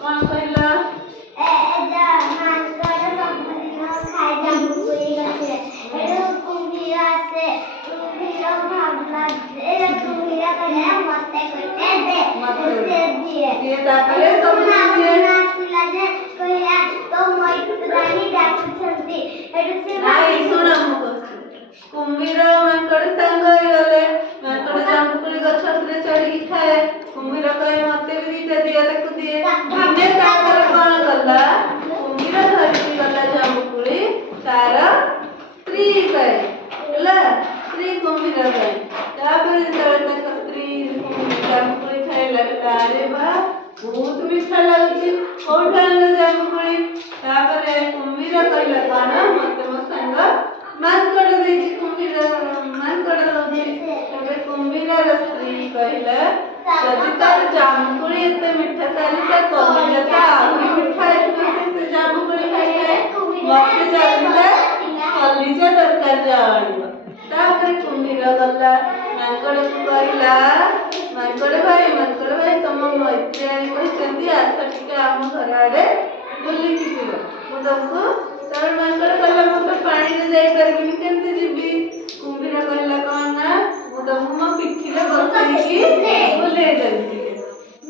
कौन कहला कुम्भीर मांकड़ सांग गले मांकड़ जामुकुली गछ उपरे चढ़ी खाए कुम्भीर कहे मते भी दीटा दिया ताकू दिए दिने तापर कोन गला कुम्भीर धरती गला जामुकुली तार स्त्री कहे हला स्त्री कुम्भीर कहे तापर तळे तक स्त्री जामुकुली खाए लगला अरे बा बहुत मीठा लाଗୁଛି कोठा जामुकुली तापर कुम्भीर कहला कोन मते मो संग मांकड़ देछि कुम्भीर मांकड़ दउछि तबे कुम्भीर स्त्री कहले जदि तार जामुकुली एते मीठा ताली ता कलिजा आहुरी मीठा एते जामुकुली खाइले मते जालिता कलिजा दरकार जानिबो तापर कुम्भीर गल्ला मांकड़ को कहला मांकड़ भाई तम मैत्रियाणी कहछंती आसा टिके हम घर आडे बुली की जीव मु तुमको तर मांकड़ कहला मु तो पानी रे जाई परबिनी केनते जीबी कुम्भीर कहला कोन ना मु तुमको पिठिले बसई की बुले देबी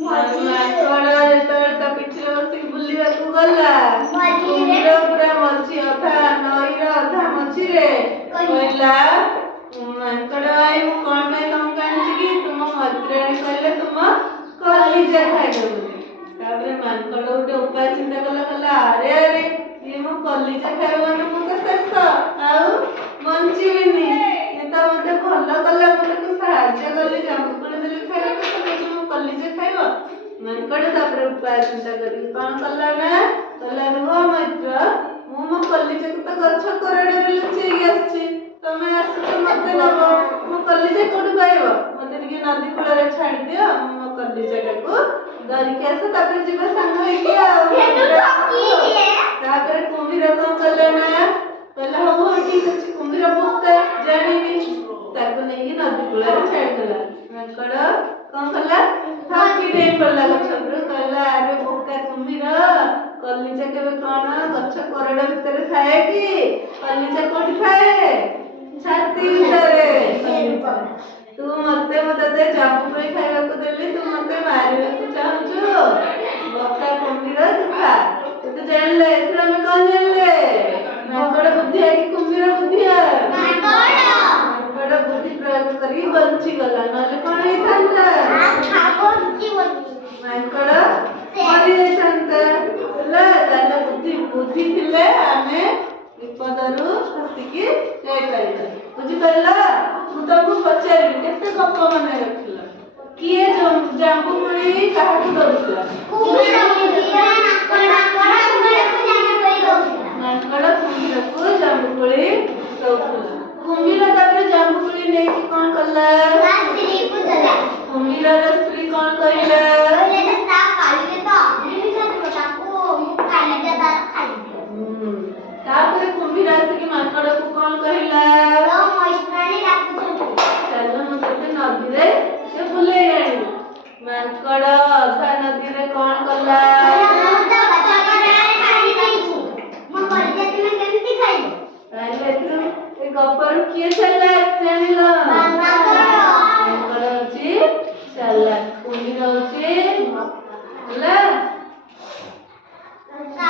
मांकड़ जेतरे त पिठिले बसई बुलिबा को गला कुम्भीर पूरा मछी अधा नई रे अधा मछी रे कहला मांकड़ आई मु कोन में तुम कांची की तुम मैत्रियाणी कहले तुम कलिजा खाइबो तापर मांकड़ उठे उपाय चिंता कला अरे अरे ये मो कलिजा खाइबो मु तो शेष आउ बंचीबिनी ये तो मते भल कला मते को साहाय्य करले जामुकुली देले खाइबो तो मो कलिजा खाइबो मांकड़ तापर उपाय चिंता करी कोन कला ना कला रुह मैत्र मु मो कलिजा को तो गछ करडे रे लुचई आछि तमे आसु मते नबो मो कलिजा कोड पाइबो मते टिके नदी कूल रे छाडी दियो मो कलिजा टाको धरि के आस तापर जीवा संग होइके आ तापर कुम्भीर कोन कले ना कहला हो ठीक अछि कुम्भीर बोका जानिबी ताको नहीं नदी कूल रे छाडी देला मांकड़ कोन कला थाकी दे पड़ला गछ पर कहला अरे बोका कुम्भीर कलिजा केबे कोन गछ करडा भीतर खाए कि कलिजा कोठी खाए छाती भीतरे तू मते मते जामुकुली खाइबा को देली तू मते मारिबा को चाहछु बक्का कुम्भीर दुखा तू तो जानले एथरा में कोन जानले मांकड़ बुद्धि है कि कुम्भीर बुद्धि है मांकड़ बुद्धि प्रयोग करी बंची गला नले कोन हे थांता मांकड़ मरि थांता ले ताले बुद्धि थिले आमे विपदरु हसिकी जाय परिबा बुझि परला मु तुमको पचारि केते गप्प माने रखिला किए जामुकुली काहाकु दउला मांकड़ कुम्भीर को जामुकुली दउला कुम्भीर तापर जामुकुली नै कि कोन करला कुम्भीर रे स्त्री कोन कहिला तापर कुम्भीर आसी मांकड़ को कोन कहिला चलो मते नदी रे से बुले आनी मांकड़ अधा नदी रे कोन कला पहले तू ए गपर किए चला जानिला